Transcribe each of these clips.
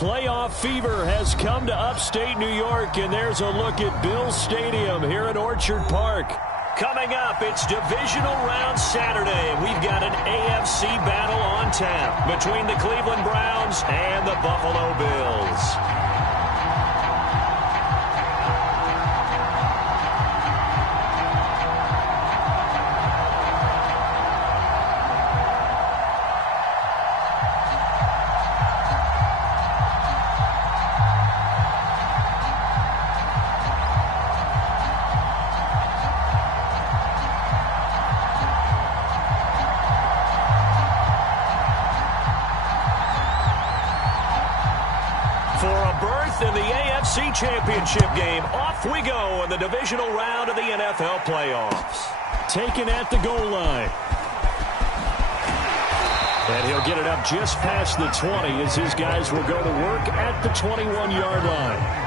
Playoff fever has come to upstate New York, and there's a look at Bills Stadium here at Orchard Park. Coming up, it's Divisional Round Saturday, and we've got an AFC battle on tap between the Cleveland Browns and the Buffalo Bills. In the AFC Championship game, off we go in the divisional round of the NFL playoffs. Taken at the goal line. And he'll get it up just past the 20 as his guys will go to work at the 21-yard line.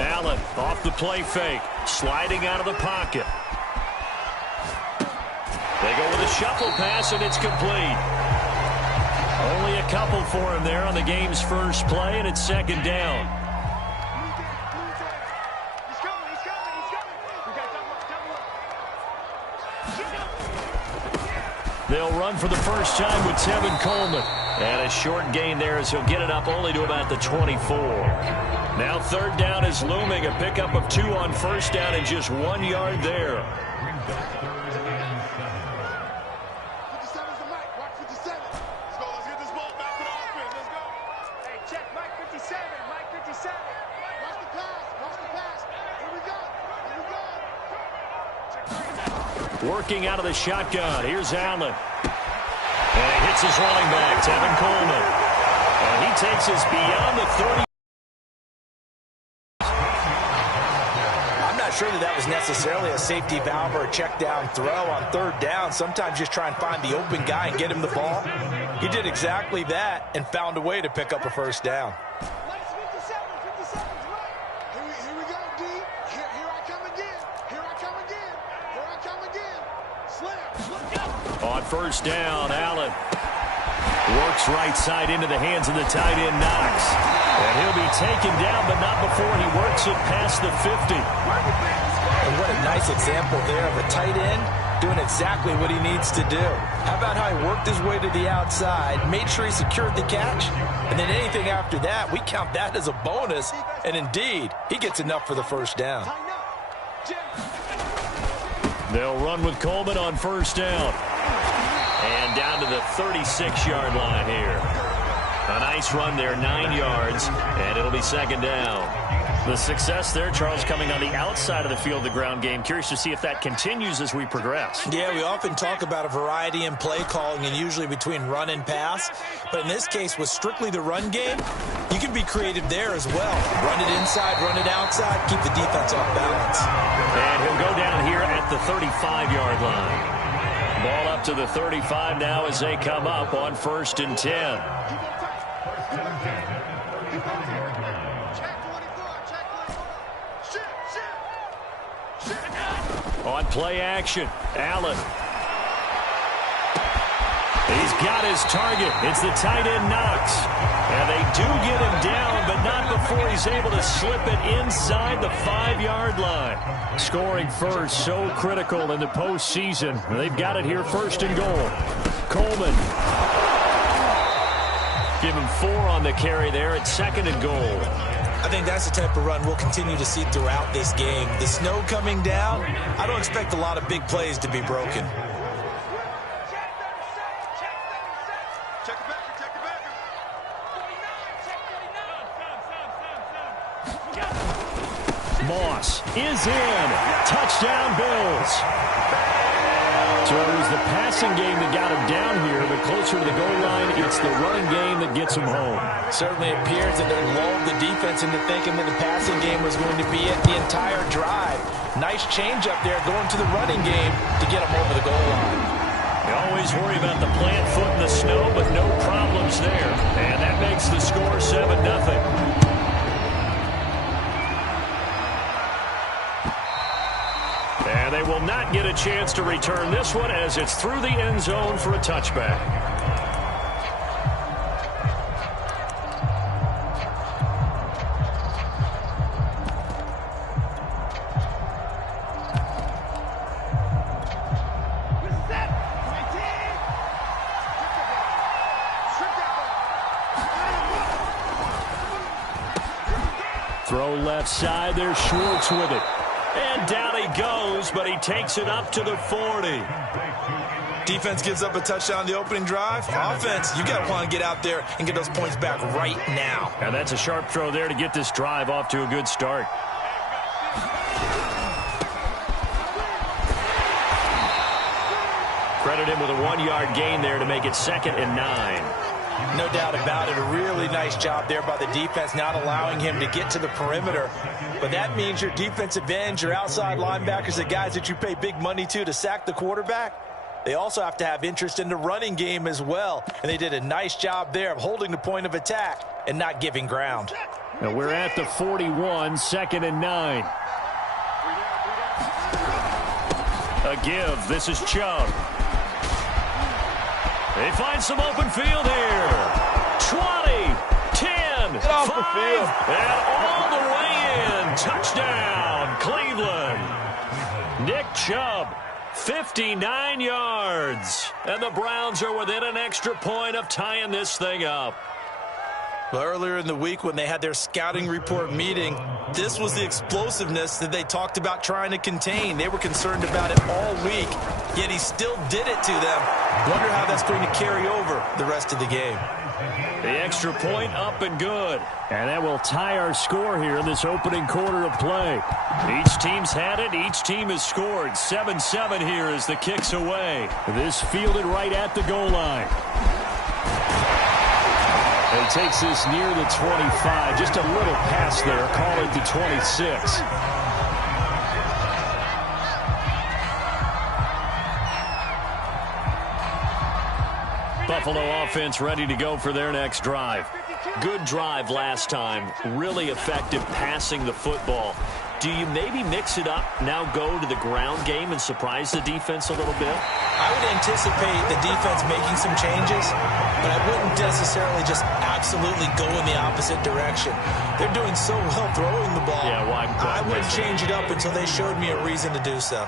Allen off the play fake, sliding out of the pocket. They go with a shuffle pass, and it's complete. Only a couple for him there on the game's first play, and it's second down. They'll run for the first time with Tevin Coleman. And a short gain there as he'll get it up only to about the 24. Now third down is looming. A pickup of 2 on first down and just 1 yard there. Working out of the shotgun. Here's Allen. And he hits his running back, Tevin Coleman. And he takes us beyond the 30. I'm not sure that was necessarily a safety valve or a check down throw on third down. Sometimes just try and find the open guy and get him the ball. He did exactly that and found a way to pick up a first down. On first down, Allen works right side into the hands of the tight end, Knox. And he'll be taken down, but not before he works it past the 50. And what a nice example there of a tight end doing exactly what he needs to do. How about how he worked his way to the outside, made sure he secured the catch, and then anything after that, we count that as a bonus. And indeed, he gets enough for the first down. They'll run with Coleman on first down. And down to the 36-yard line here. A nice run there, 9 yards, and it'll be second down. The success there, Charles, coming on the outside of the field, the ground game. Curious to see if that continues as we progress. Yeah, we often talk about a variety in play calling and usually between run and pass. But in this case, with strictly the run game, you can be creative there as well. Run it inside, run it outside, keep the defense off balance. And he'll go down here at the 35-yard line. Ball up to the 35 now as they come up on 1st and 10. On play action, Allen. He's got his target. It's the tight end, Knox. And they do get him down, but not before he's able to slip it inside the 5-yard line. Scoring first, so critical in the postseason. They've got it here, 1st and goal. Coleman. Give him 4 on the carry there at 2nd and goal. I think that's the type of run we'll continue to see throughout this game. The snow coming down, I don't expect a lot of big plays to be broken. Moss is in. Touchdown, Bills. So it was the passing game that got him down here, but closer to the goal line, it's the running game that gets him home. Certainly appears that they lulled the defense into thinking that the passing game was going to be it the entire drive. Nice change up there going to the running game to get him over the goal line. always worry about the plant foot in the snow, but no problems there. And that makes the score 7-0. And they will not get a chance to return this one as it's through the end zone for a touchback. Throw left side. There's Schwartz with it. And down he goes, but he takes it up to the 40. Defense gives up a touchdown the opening drive. Offense, you got to want to get out there and get those points back right now. And that's a sharp throw there to get this drive off to a good start. Credit him with a 1-yard gain there to make it 2nd and 9. No doubt about it. A really nice job there by the defense, not allowing him to get to the perimeter. But that means your defensive ends, your outside linebackers, the guys that you pay big money to sack the quarterback, they also have to have interest in the running game as well. And they did a nice job there of holding the point of attack and not giving ground. Now we're at the 41, 2nd and 9. A give. This is Chubb. They find some open field here. 20, 10, 5, and all the way in. Touchdown, Cleveland. Nick Chubb, 59 yards. And the Browns are within an extra point of tying this thing up. Well, earlier in the week when they had their scouting report meeting, this was the explosiveness that they talked about trying to contain. They were concerned about it all week, yet he still did it to them. Wonder how that's going to carry over the rest of the game. The extra point up and good. And that will tie our score here in this opening quarter of play. Each team's had it. Each team has scored. 7-7 here as the kick's away. This fielded right at the goal line. He takes this near the 25. Just a little pass there. Call it the 26. Buffalo offense ready to go for their next drive. Good drive last time. Really effective passing the football. Do you maybe mix it up, now go to the ground game and surprise the defense a little bit? I would anticipate the defense making some changes, but I wouldn't necessarily just absolutely go in the opposite direction. They're doing so well throwing the ball. Yeah, well, I wouldn't change it up until they showed me a reason to do so.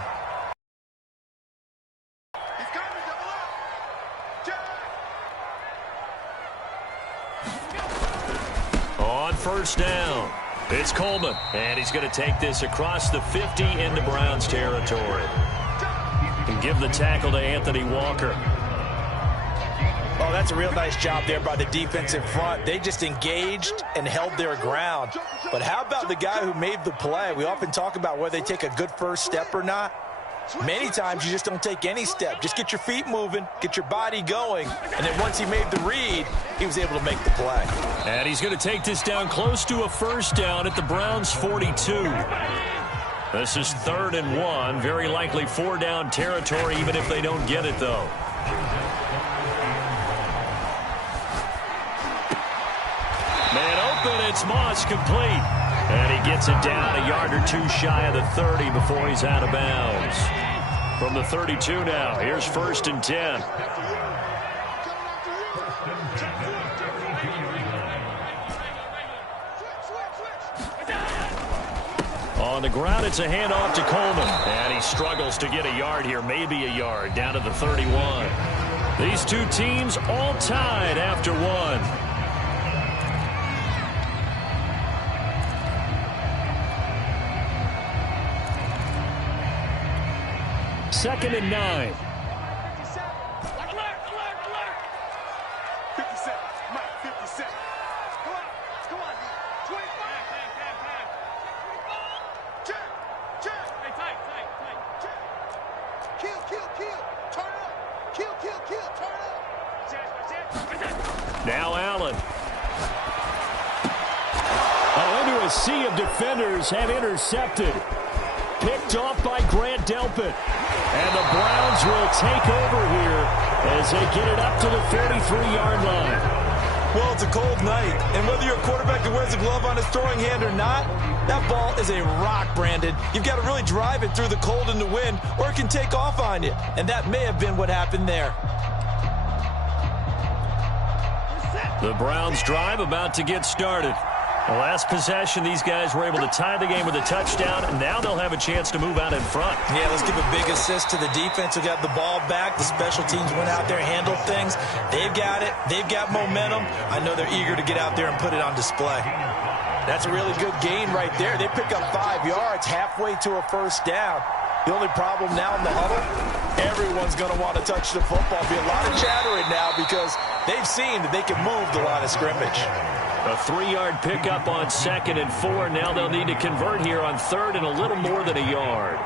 On first down, it's Coleman, and he's going to take this across the 50 into Browns territory. And give the tackle to Anthony Walker. Oh, that's a real nice job there by the defensive front. They just engaged and held their ground. But how about the guy who made the play? We often talk about whether they take a good first step or not. Many times you just don't take any step. Just get your feet moving, get your body going, and then once he made the read, he was able to make the play. And he's going to take this down close to a first down at the Browns' 42. This is 3rd and 1. Very likely 4-down territory, even if they don't get it, though. Man open, it's Moss complete. And he gets it down a yard or two shy of the 30 before he's out of bounds. From the 32 now, here's 1st and 10. On the ground, it's a handoff to Coleman. And he struggles to get a yard here, maybe a yard, down to the 31. These two teams all tied after one. Second and 9. 57. Mike, 57. Come on. 25. Check. Hey, tight. Check. Kill. Turn up. Kill. Turn up. Now Allen. Oh, into a sea of defenders and intercepted. picked off by Grant Delpit. And the Browns will take over here as they get it up to the 33-yard line. Well, it's a cold night, and whether you're a quarterback that wears a glove on his throwing hand or not, that ball is a rock, Brandon. You've got to really drive it through the cold and the wind, or it can take off on you. And that may have been what happened there. The Browns drive about to get started. The last possession, these guys were able to tie the game with a touchdown, and now they'll have a chance to move out in front. Yeah, let's give a big assist to the defense who got the ball back. The special teams went out there, handled things. They've got it. They've got momentum. I know they're eager to get out there and put it on display. That's a really good gain right there. They pick up 5 yards halfway to a first down. The only problem now in the huddle, everyone's going to want to touch the football. Be a lot of chattering now because they've seen that they can move the line of scrimmage. A 3-yard pickup on 2nd and 4. Now they'll need to convert here on 3rd and a little more than a yard.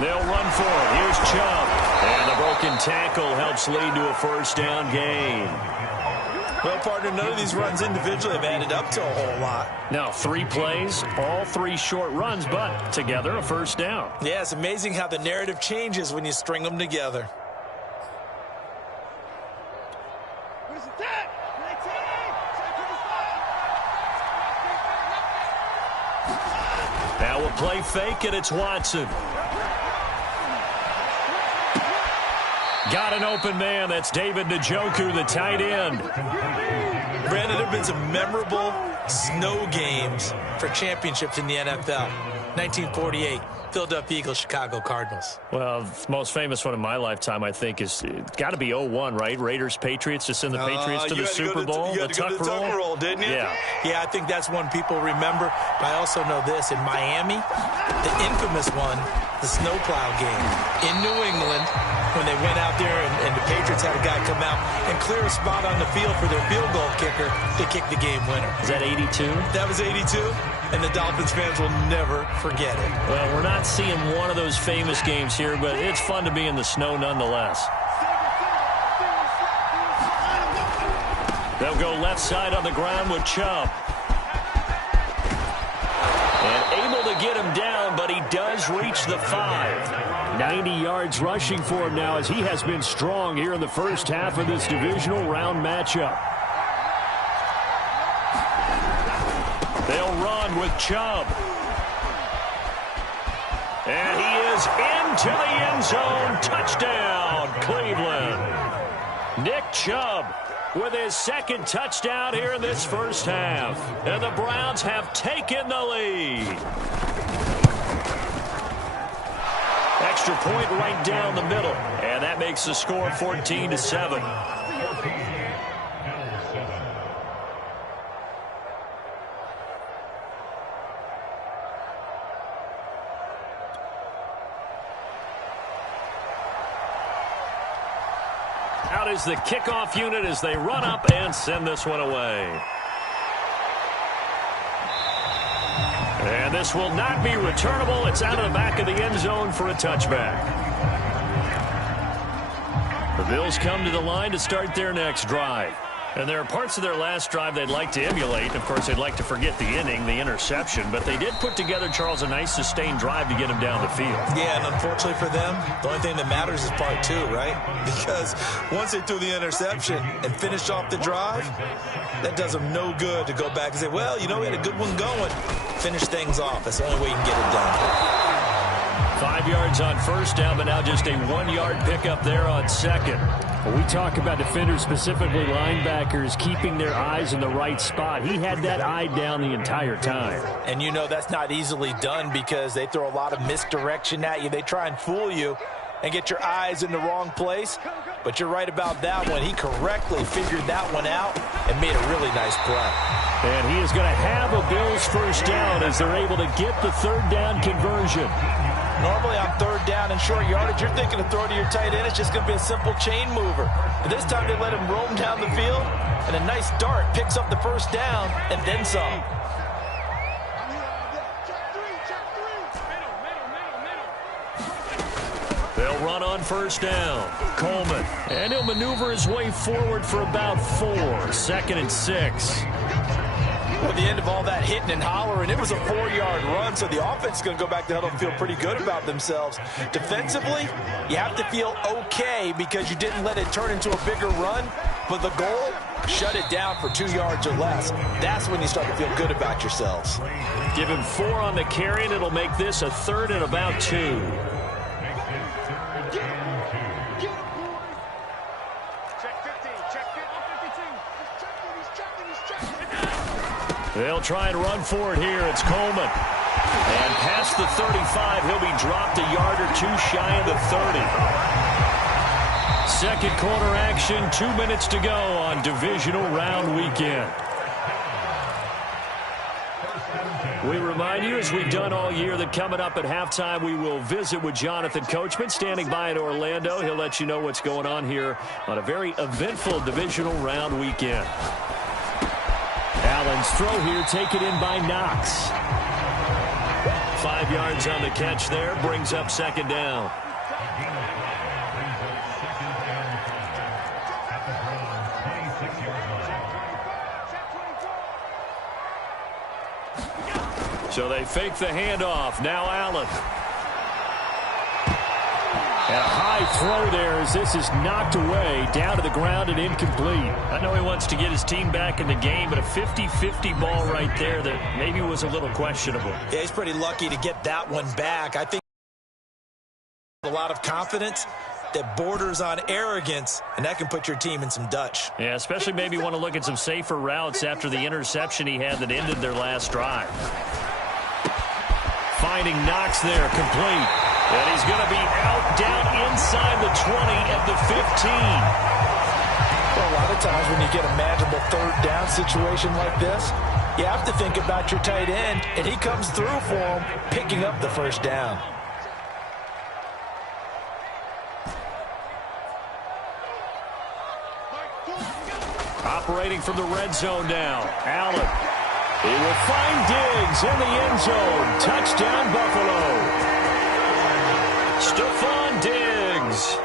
They'll run for it. Here's Chubb. And the broken tackle helps lead to a first down gain. Well, partner, none of these runs individually have added up to a whole lot. Now, 3 plays, all 3 short runs, but together a first down. Yeah, it's amazing how the narrative changes when you string them together. Now we'll play fake, and it's Watson. Got an open man. That's David Njoku, the tight end. Brandon, there have been some memorable snow games for championships in the NFL. 1948, Philadelphia Eagles, Chicago Cardinals. Well, the most famous one in my lifetime, I think, is got to be 01, right? Raiders, Patriots, to send the Patriots to the Super Bowl. You had to go to the tuck roll, didn't you? Yeah, I think that's one people remember. But I also know this. In Miami, the infamous one, the snowplow game in New England, when they went out there and the Patriots had a guy come out and clear a spot on the field for their field goal kicker to kick the game winner. Is that 82? That was 82, and the Dolphins fans will never forget it. Well, we're not seeing one of those famous games here, but it's fun to be in the snow nonetheless. They'll go left side on the ground with Chubb. And able to get him down, but he does reach the 5. 90 yards rushing for him now as he has been strong here in the first half of this divisional round matchup. They'll run with Chubb. And he is into the end zone. Touchdown, Cleveland. Nick Chubb with his 2nd touchdown here in this first half. And the Browns have taken the lead. Extra point right down the middle. And that makes the score 14-7. Out is the kickoff unit as they run up and send this one away. And this will not be returnable. It's out of the back of the end zone for a touchback. The Bills come to the line to start their next drive. And there are parts of their last drive they'd like to emulate. Of course, they'd like to forget the inning, the interception. But they did put together, Charles, a nice sustained drive to get him down the field. Yeah, and unfortunately for them, the only thing that matters is part 2, right? Because once they threw the interception and finished off the drive, that does them no good to go back and say, well, you know, we had a good one going. Finish things off. That's the only way you can get it done. 5 yards on first down, but now just a 1-yard pickup there on 2nd. When we talk about defenders, specifically linebackers, keeping their eyes in the right spot, he had that eye down the entire time. And you know that's not easily done because they throw a lot of misdirection at you. They try and fool you and get your eyes in the wrong place. But you're right about that one. He correctly figured that one out and made a really nice play. And he is going to have a Bills first down as they're able to get the 3rd down conversion. Normally on 3rd down and short yardage, you're thinking to throw to your tight end. It's just going to be a simple chain mover. But this time they let him roam down the field, and a nice dart picks up the first down and then some. They'll run on first down. Coleman. And he'll maneuver his way forward for about 4. 2nd and 6. Well, at the end of all that hitting and hollering, it was a 4-yard run, so the offense is going to go back to huddle and feel pretty good about themselves. Defensively, you have to feel okay because you didn't let it turn into a bigger run, but the goal, shut it down for 2 yards or less. That's when you start to feel good about yourselves. Give him 4 on the carry, and it'll make this a 3rd and about 2. They'll try and run for it here. It's Coleman. And past the 35, he'll be dropped a yard or 2 shy of the 30. Second quarter action, 2 minutes to go on divisional round weekend. We remind you, as we've done all year, that coming up at halftime, we will visit with Jonathan Coachman, standing by in Orlando. He'll let you know what's going on here on a very eventful divisional round weekend. Allen's throw here taken in by Knox. 5 yards on the catch there, brings up 2nd down. So they fake the handoff. Now Allen. And a high throw there as this is knocked away, down to the ground and incomplete. I know he wants to get his team back in the game, but a 50-50 ball right there that maybe was a little questionable. Yeah, he's pretty lucky to get that one back. I think a lot of confidence that borders on arrogance, and that can put your team in some Dutch. Yeah, especially maybe want to look at some safer routes after the interception he had that ended their last drive. Finding Knox there, complete. And he's going to be out down inside the 20 at the 15. Well, a lot of times when you get a manageable 3rd down situation like this, you have to think about your tight end, and he comes through for him, picking up the 1st down. Operating from the red zone now. Allen. He will find Diggs in the end zone. Touchdown, Buffalo. Stephon Diggs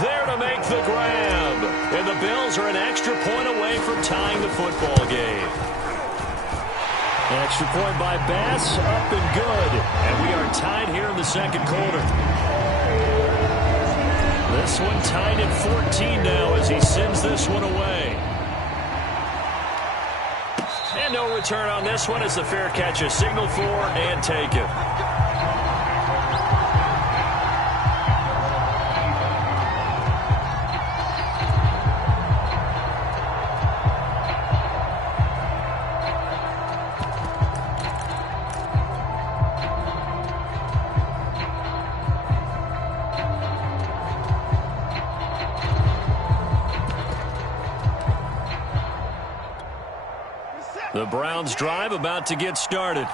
there to make the grab. And the Bills are an extra point away from tying the football game. An extra point by Bass, up and good. And we are tied here in the 2nd quarter. This one tied at 14 now as he sends this one away. And no return on this one as the fair catch is signaled for and taken. The Browns drive about to get started.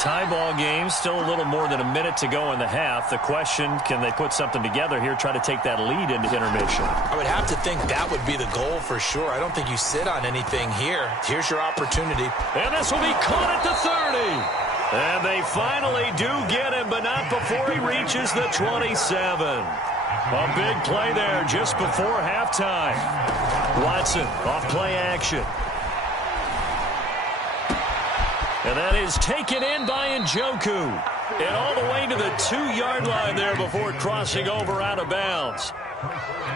Tie ball game, still a little more than a minute to go in the half. The question, can they put something together here, try to take that lead into intermission? I would have to think that would be the goal for sure. I don't think you sit on anything here. Here's your opportunity. And this will be caught at the 30. And they finally do get him, but not before he reaches the 27. A big play there just before halftime. Watson off play action. And that is taken in by Njoku. And all the way to the 2-yard line there before crossing over out of bounds.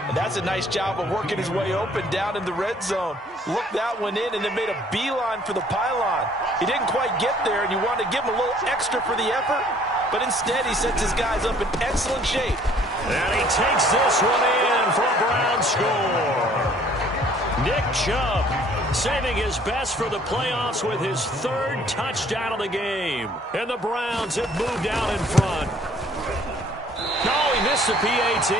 And that's a nice job of working his way open down in the red zone. Looked that one in and then made a beeline for the pylon. He didn't quite get there, and you wanted to give him a little extra for the effort. But instead, he sets his guys up in excellent shape. And he takes this one in for a Brown score. Nick Chubb saving his best for the playoffs with his 3rd touchdown of the game. And the Browns have moved out in front. No, he missed the PAT.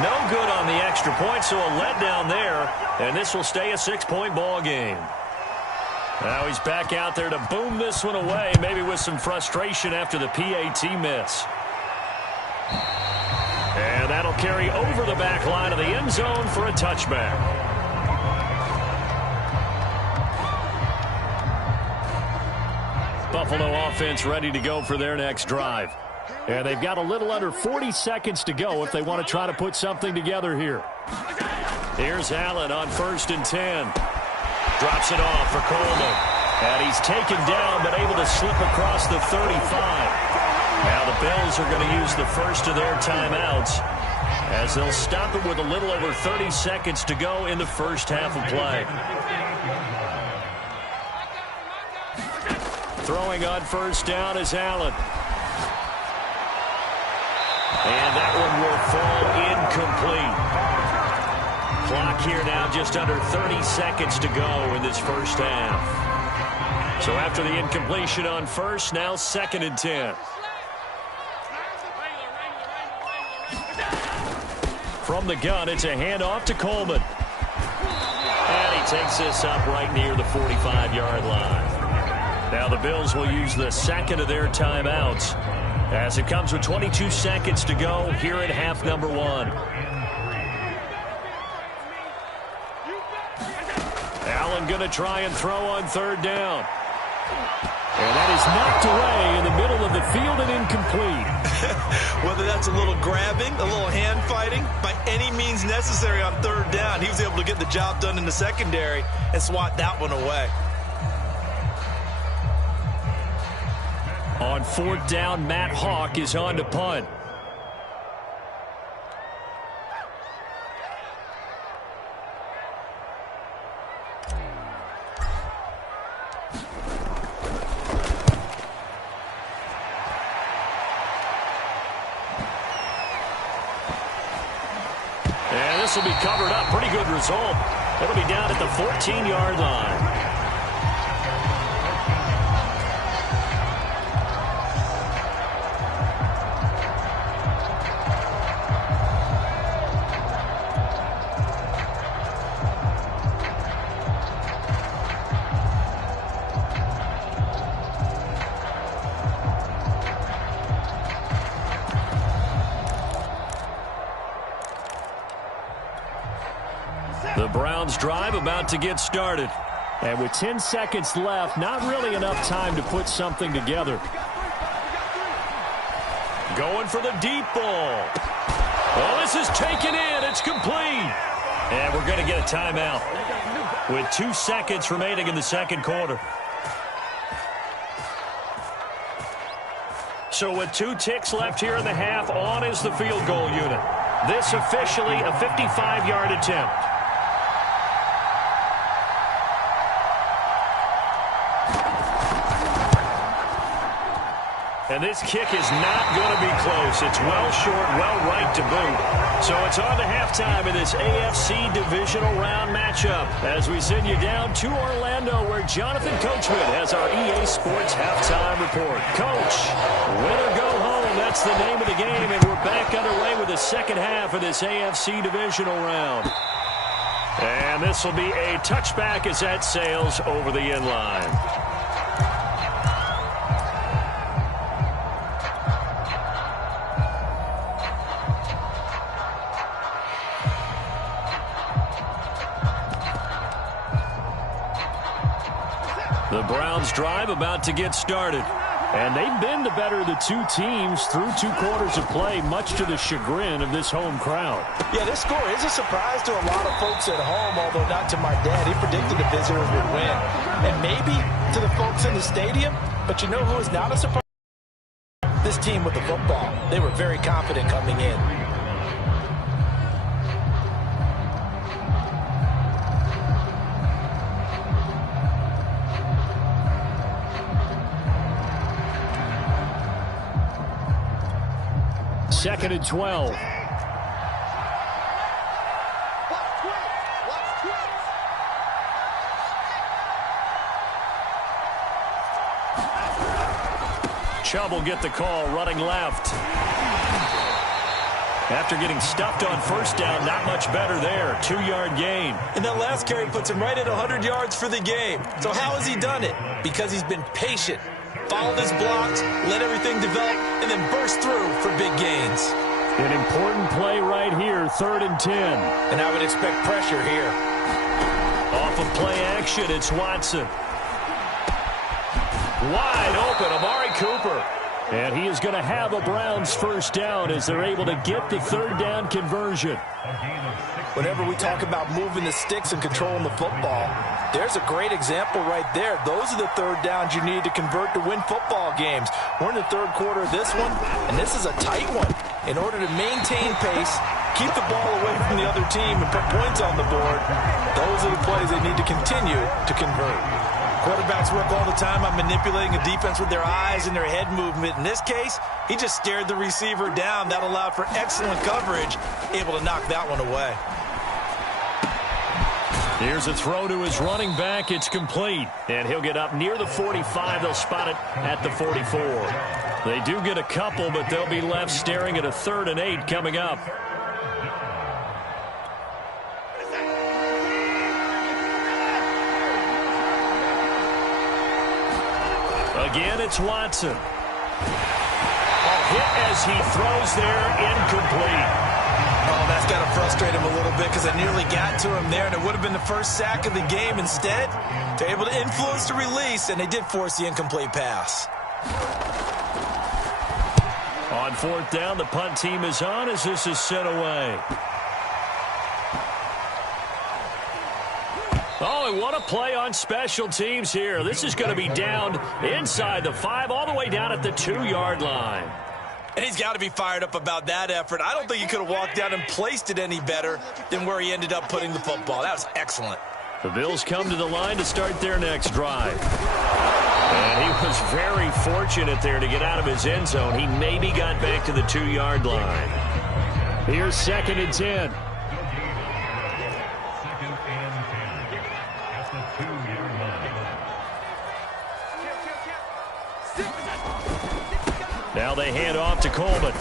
No good on the extra point, so a letdown there. And this will stay a 6-point ball game. Now he's back out there to boom this one away, maybe with some frustration after the PAT miss. And that'll carry over the back line of the end zone for a touchback. Buffalo offense ready to go for their next drive. And they've got a little under 40 seconds to go if they want to try to put something together here. Here's Allen on 1st and 10. Drops it off for Coleman. And he's taken down but able to slip across the 35. Now the Bills are going to use the first of their timeouts as they'll stop it with a little over 30 seconds to go in the first half of play. Throwing on 1st down is Allen. And that one will fall incomplete. Clock here now just under 30 seconds to go in this first half. So after the incompletion on 1st, now 2nd and 10. From the gun, it's a handoff to Coleman. And he takes this up right near the 45-yard line. Now the Bills will use the second of their timeouts as it comes with 22 seconds to go here at half number 1. Allen going to try and throw on 3rd down. And that is knocked away in the middle of the field and incomplete. Whether that's a little grabbing, a little hand fighting, by any means necessary on 3rd down, he was able to get the job done in the secondary and swat that one away. On 4th down, Matt Hawk is on to punt. And this will be covered up. Pretty good result. It'll be down at the 14-yard line. The Browns drive about to get started. And with 10 seconds left, not really enough time to put something together. Going for the deep ball. Oh, this is taken in. It's complete. And we're going to get a timeout with 2 seconds remaining in the second quarter. So with 2 ticks left here in the half, on is the field goal unit. This officially a 55-yard attempt. And this kick is not going to be close. It's well short, well right to boot. So it's on to halftime in this AFC divisional round matchup as we send you down to Orlando where Jonathan Coachman has our EA Sports halftime report. Coach, win or go home, that's the name of the game, and we're back underway with the second half of this AFC divisional round. And this will be a touchback as that sails over the end line. The Browns drive about to get started. And they've been the better of the 2 teams through 2 quarters of play, much to the chagrin of this home crowd. Yeah, this score is a surprise to a lot of folks at home, although not to my dad. He predicted the visitors would win. And maybe to the folks in the stadium, but you know who is not a surprise? This team with the football. They were very confident coming in. Second and 12. Watch twins. Chubb will get the call running left. After getting stuffed on 1st down, not much better there. 2-yard gain. And that last carry puts him right at 100 yards for the game. So how has he done it? Because he's been patient. Followed his blocks, let everything develop, and then burst through for big gains. An important play right here, 3rd and 10. And I would expect pressure here. Off of play action, it's Watson. Wide open, Amari Cooper. And he is going to have a Browns first down as they're able to get the third down conversion. Whenever we talk about moving the sticks and controlling the football, there's a great example right there. Those are the third downs you need to convert to win football games. We're in the third quarter of this one, and this is a tight one. In order to maintain pace, keep the ball away from the other team, and put points on the board, those are the plays they need to continue to convert. Quarterbacks work all the time on manipulating a defense with their eyes and their head movement. In this case, he just stared the receiver down. That allowed for excellent coverage, able to knock that one away. Here's a throw to his running back. It's complete. And he'll get up near the 45. They'll spot it at the 44. They do get a couple, but they'll be left staring at a 3rd and 8 coming up. Again, it's Watson. Hit as he throws there, incomplete. Oh, that's got to frustrate him a little bit because I nearly got to him there, and it would have been the first sack of the game. Instead, they're able to influence the release, and they did force the incomplete pass. On 4th down, the punt team is on as this is sent away. Oh, and what a play on special teams here. This is going to be down inside the 5, all the way down at the 2-yard line. And he's got to be fired up about that effort. I don't think he could have walked down and placed it any better than where he ended up putting the football. That was excellent. The Bills come to the line to start their next drive. And he was very fortunate there to get out of his end zone. He maybe got back to the 2-yard line. Here's 2nd and 10. Now they hand off to Coleman.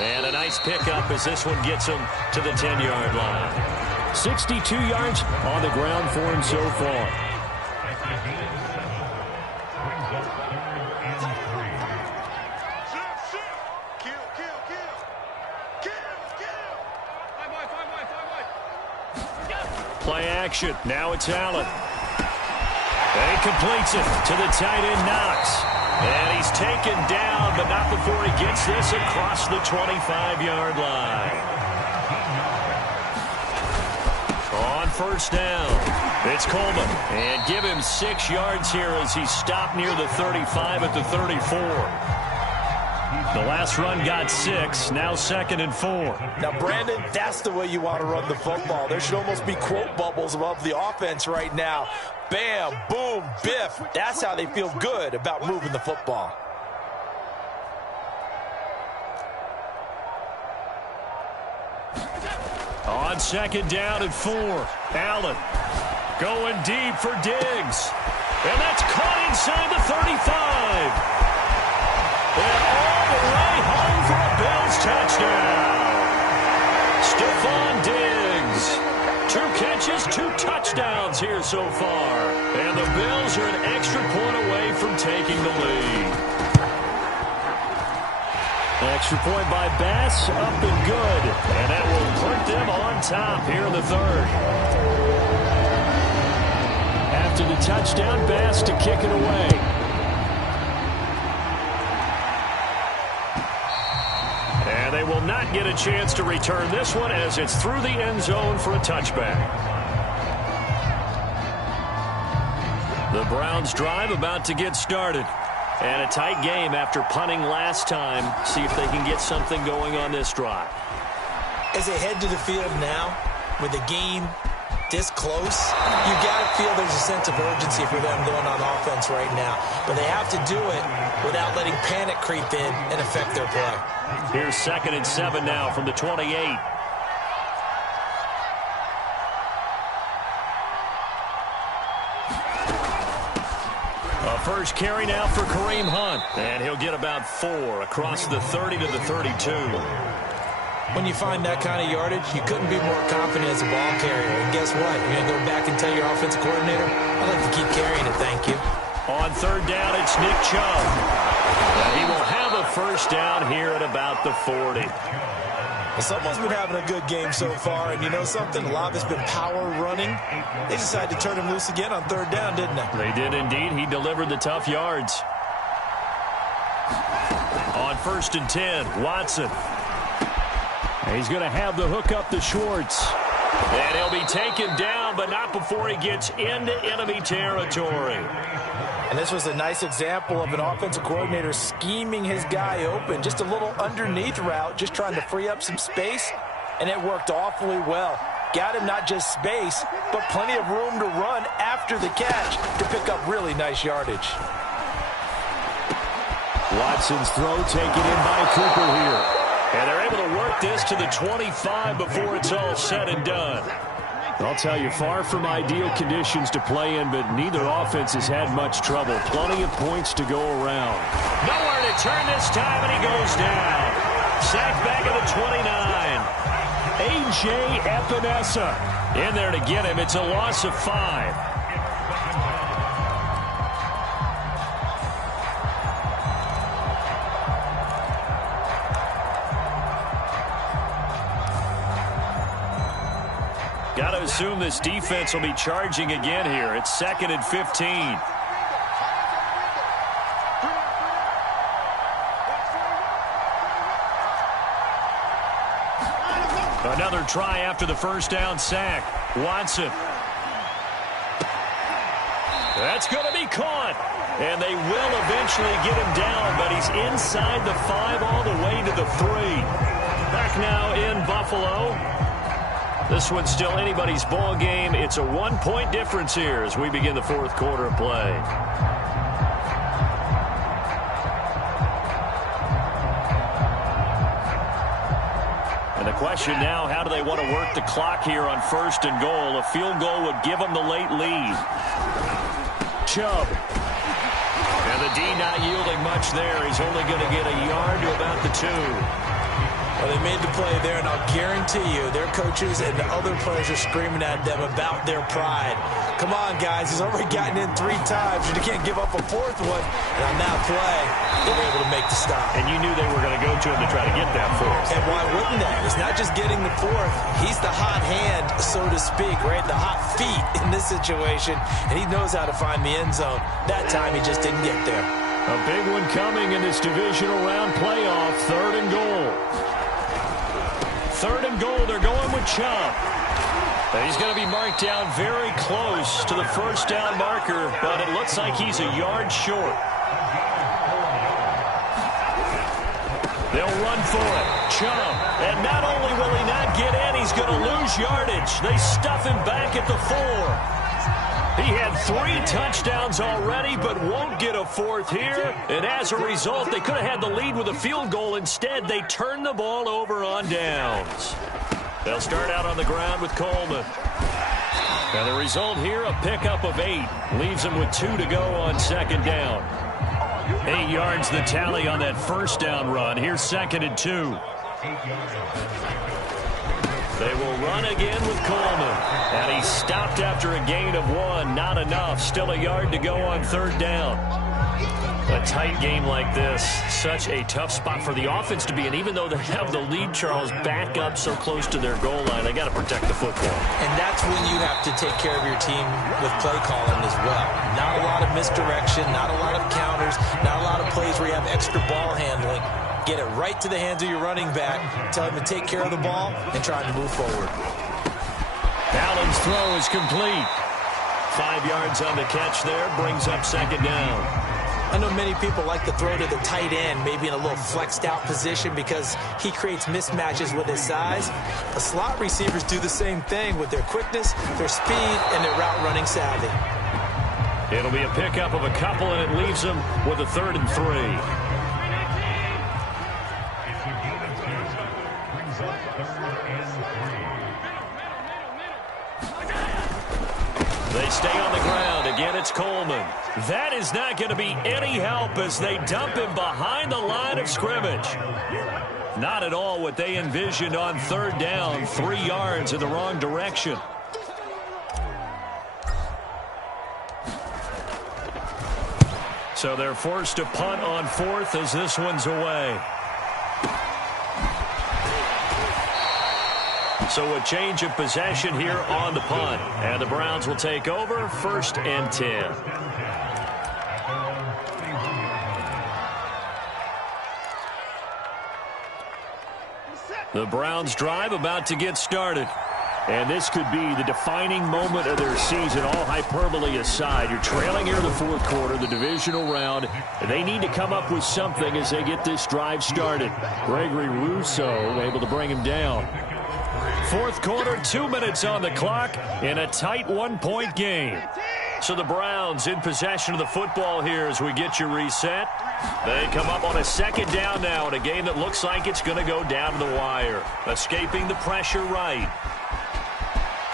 And a nice pickup as this one gets him to the 10-yard line. 62 yards on the ground for him so far. Play action. Now it's Allen. And he completes it to the tight end, Knox. And he's taken down, but not before he gets this across the 25-yard line. On 1st down, it's Coleman. And give him 6 yards here as he's stopped near the 35 at the 34. The last run got 6, now 2nd and 4. Now, Brandon, that's the way you want to run the football. There should almost be quote bubbles above the offense right now. Bam, boom, biff. That's how they feel good about moving the football. On 2nd down and 4, Allen going deep for Diggs. And that's caught inside the 35. And all the way home for a Bills touchdown. Stephon Diggs. 2 catches, 2 touchdowns here so far. And the Bills are an extra point away from taking the lead. Extra point by Bass, up and good. And that will put them on top here in the 3rd. After the touchdown, Bass to kick it away. And they will not get a chance to return this one as it's through the end zone for a touchback. The Browns drive about to get started. And a tight game after punting last time. See if they can get something going on this drive. As they head to the field now, with the game this close, you got to feel there's a sense of urgency for them going on offense right now. But they have to do it without letting panic creep in and affect their play. Here's 2nd and 7 now from the 28. First carry now for Kareem Hunt. And he'll get about 4 across the 30 to the 32. When you find that kind of yardage, you couldn't be more confident as a ball carrier. And guess what? You're going to go back and tell your offensive coordinator, I'd like to keep carrying it, thank you. On 3rd down, it's Nick Chubb. And he will have a first down here at about the 40. Well, someone's been having a good game so far, and you know something? A lot of it's been power running. They decided to turn him loose again on 3rd down, didn't they? They did indeed. He delivered the tough yards. 1st and 10. Watson. He's going to have the hook up to Schwartz. And he'll be taken down, but not before he gets into enemy territory. And this was a nice example of an offensive coordinator scheming his guy open. Just a little underneath route, just trying to free up some space, and it worked awfully well. Got him not just space, but plenty of room to run after the catch to pick up really nice yardage. Watson's throw taken in by Cooper here. And they're able to work this to the 25 before it's all said and done. I'll tell you, far from ideal conditions to play in, but neither offense has had much trouble. Plenty of points to go around. Nowhere to turn this time, and he goes down. Sacked back at the 29. A.J. Epinesa in there to get him. It's a loss of 5. Got to assume this defense will be charging again here. It's 2nd and 15. Another try after the first down sack. Watson. That's going to be caught. And they will eventually get him down, but he's inside the 5 all the way to the 3. Back now in Buffalo. This one's still anybody's ball game. It's a 1-point difference here as we begin the 4th quarter of play. And the question now, how do they want to work the clock here on 1st and goal? A field goal would give them the late lead. Chubb. And the D not yielding much there. He's only going to get a yard to about the 2. Well, they made the play there, and I'll guarantee you their coaches and the other players are screaming at them about their pride. Come on, guys. He's already gotten in 3 times. You can't give up a 4th one. And on that play, they were able to make the stop. And you knew they were going to go to him to try to get that 4th. And why wouldn't they? It's not just getting the 4th. He's the hot hand, so to speak, right? The hot feet in this situation. And he knows how to find the end zone. That time, he just didn't get there. A big one coming in this divisional round playoff. 3rd and goal. 3rd and goal, they're going with Chubb. He's going to be marked down very close to the first down marker, but it looks like he's a yard short. They'll run for it. Chubb. And not only will he not get in, he's going to lose yardage. They stuff him back at the 4. He had 3 touchdowns already, but won't get a 4th here. And as a result, they could have had the lead with a field goal. Instead, they turn the ball over on downs. They'll start out on the ground with Coleman. And the result here, a pickup of 8. Leaves them with 2 to go on 2nd down. 8 yards the tally on that first down run. Here's 2nd and 2. They will run again with Coleman. And he's stopped after a gain of 1. Not enough. Still a yard to go on 3rd down. A tight game like this, such a tough spot for the offense to be in. Even though they have the lead, Charles, back up so close to their goal line, they got to protect the football. And that's when you have to take care of your team with play calling as well. Not a lot of misdirection, not a lot of counters, not a lot of plays where you have extra ball handling. Get it right to the hands of your running back. Tell him to take care of the ball and try to move forward. Allen's throw is complete. 5 yards on the catch there. Brings up 2nd down. I know many people like to throw to the tight end, maybe in a little flexed out position because he creates mismatches with his size. The slot receivers do the same thing with their quickness, their speed, and their route running savvy. It'll be a pickup of a couple, and it leaves them with a 3rd and 3. They stay on the ground. Again, it's Coleman. That is not going to be any help as they dump him behind the line of scrimmage. Not at all what they envisioned on 3rd down. 3 yards in the wrong direction. So they're forced to punt on 4th as this one's away. So a change of possession here on the punt. And the Browns will take over 1st and 10. The Browns drive about to get started. And this could be the defining moment of their season, all hyperbole aside. You're trailing here in the fourth quarter, the divisional round. They need to come up with something as they get this drive started. Gregory Rousseau able to bring him down. Fourth quarter, 2 minutes on the clock in a tight one-point game. So the Browns in possession of the football here as we get you reset. They come up on a second down now in a game that looks like it's going to go down to the wire. Escaping the pressure right.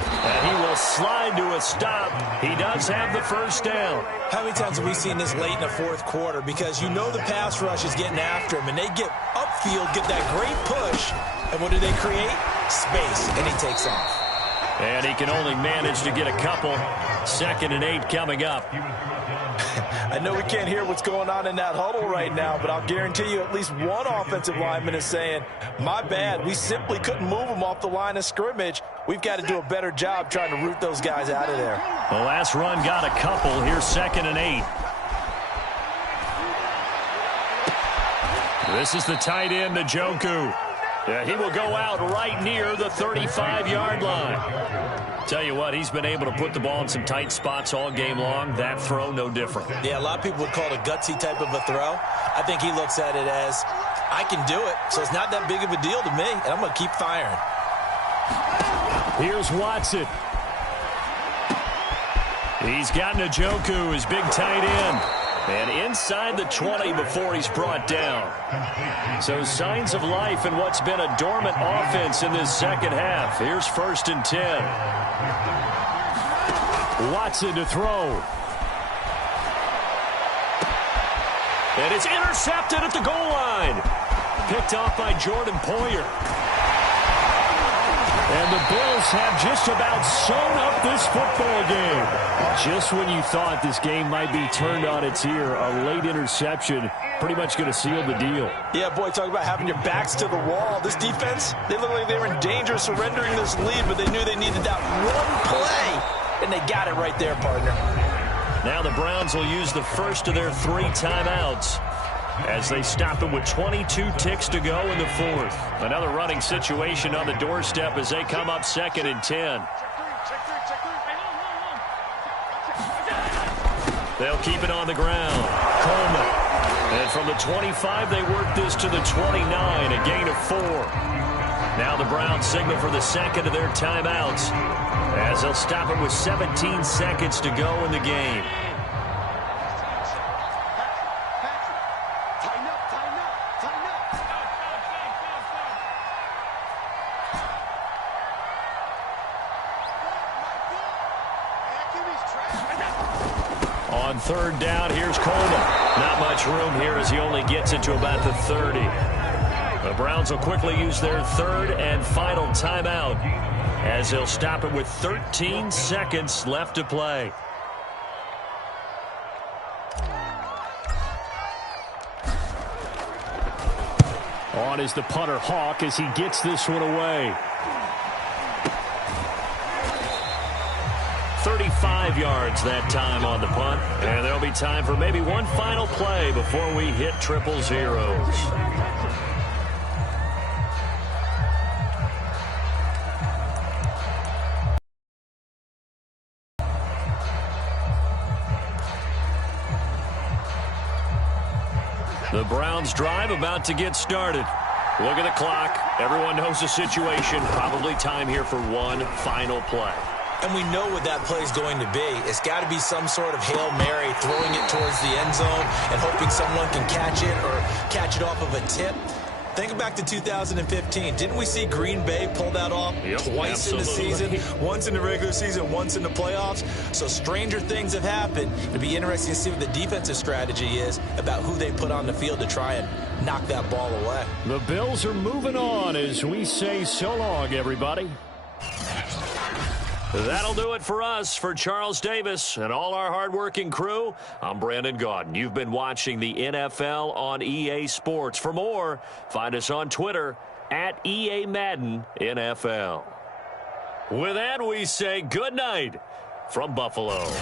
And he will slide to a stop. He does have the first down. How many times have we seen this late in the fourth quarter? Because you know the pass rush is getting after him, and they get upfield, get that great push, and what do they create? Space, and he takes off. And he can only manage to get a couple. 2nd and 8 coming up. I know we can't hear what's going on in that huddle right now, but I'll guarantee you at least one offensive lineman is saying, my bad, we simply couldn't move them off the line of scrimmage. We've got to do a better job trying to root those guys out of there. The last run got a couple. Here's 2nd and 8. This is the tight end, Njoku. Yeah, he will go out right near the 35-yard line. Tell you what, he's been able to put the ball in some tight spots all game long. That throw, no different. Yeah, a lot of people would call it a gutsy type of a throw. I think he looks at it as, I can do it, so it's not that big of a deal to me, and I'm going to keep firing. Here's Watson. He's got Njoku, his big tight end. And inside the 20 before he's brought down. So signs of life in what's been a dormant offense in this second half. Here's 1st and 10. Watson to throw. And it's intercepted at the goal line. Picked off by Jordan Poyer. And the Bills have just about sewn up this football game. Just when you thought this game might be turned on its ear, a late interception pretty much going to seal the deal. Yeah, boy, talk about having your backs to the wall. This defense, they look like they were in danger of surrendering this lead, but they knew they needed that one play, and they got it right there, partner. Now the Browns will use the first of their 3 timeouts as they stop it with 22 ticks to go in the fourth. Another running situation on the doorstep as they come up 2nd and 10. They'll keep it on the ground. Coleman. And from the 25, they work this to the 29, a gain of 4. Now the Browns signal for the second of their timeouts as they'll stop it with 17 seconds to go in the game. On 3rd down, here's Coleman. Not much room here as he only gets it to about the 30. The Browns will quickly use their 3rd and final timeout as they'll stop it with 13 seconds left to play. On is the punter, Hawk, as he gets this one away. 35 yards that time on the punt. And there'll be time for maybe one final play before we hit 000. The Browns drive about to get started. Look at the clock. Everyone knows the situation. Probably time here for one final play. And we know what that play is going to be. It's got to be some sort of Hail Mary, throwing it towards the end zone and hoping someone can catch it or catch it off of a tip. Think back to 2015. Didn't we see Green Bay pull that off twice in the season? Once in the regular season, once in the playoffs. So stranger things have happened. It'll be interesting to see what the defensive strategy is about who they put on the field to try and knock that ball away. The Bills are moving on as we say so long, everybody. That'll do it for us. For Charles Davis and all our hardworking crew, I'm Brandon Gaudin. You've been watching the NFL on EA Sports. For more, find us on Twitter at EA Madden NFL. With that, we say good night from Buffalo.